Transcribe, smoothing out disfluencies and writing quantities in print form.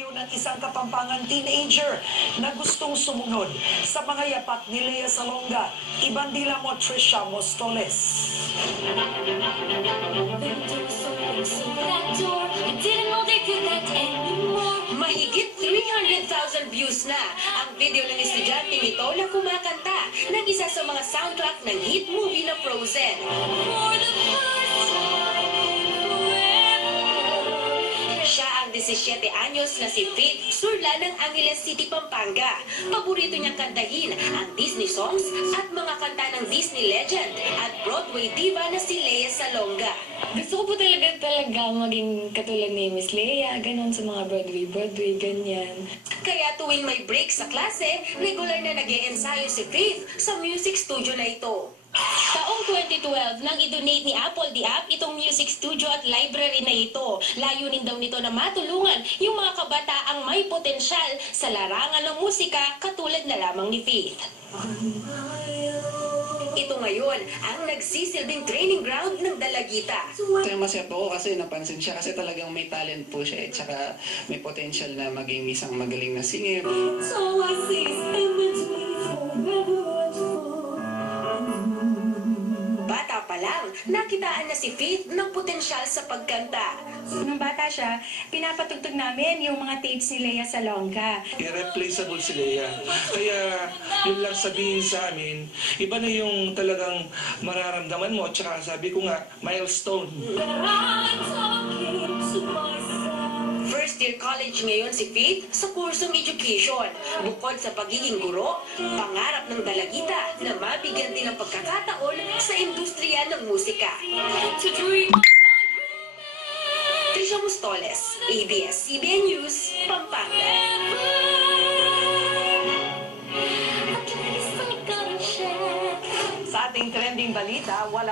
video ng isang kapampangan teenager na gustong sumunod sa mga yapak ni Lea Salonga. Ibandila mo Trisha Mostoles. Mahigit 300,000 views na ang video ng estudyanteng ito na kumakanta ng isa sa mga soundtrack ng hit movie na Frozen. Siya ang 17 anyos na si Faith Surla ng Angeles City, Pampanga. Paborito niyang kantahin ang Disney songs at mga kanta ng Disney legend at Broadway diva na si Lea Salonga. Gusto ko po talaga maging katulad ni Miss Lea, ganun sa mga Broadway, ganyan. Kaya tuwing may break sa klase, regular na nag-e-ensayo si Faith sa music studio na ito. Taong 2012, nang i-donate ni Apple the App itong music studio at library na ito. Layunin daw nito na matulungan yung mga kabataang may potensyal sa larangan ng musika katulad na lamang ni Faith. Ito ngayon ang nagsisilbing training ground ng Dalagita. Kaya masaya po kasi napansin siya kasi talagang may talent po siya at saka may potential na maging isang magaling na singer. Bata pa lang, nakitaan na si Faith ng potensyal sa pagkanta. Nung bata siya, pinapatugtog namin yung mga tapes ni Lea Salonga. Irreplaceable si Lea. Kaya yun lang sabihin sa amin, iba na yung talagang mararamdaman mo. At saka sabi ko nga, milestone. First year college ngayon si Faith sa kursong education. Bukod sa pagiging guro, pangarap ng Dalagita na mabigyan din ng pagkakataon sa industriya ng musika. Trisha Mostoles, ABS-CBN News, Pampanga. Sa ating trending balita, wala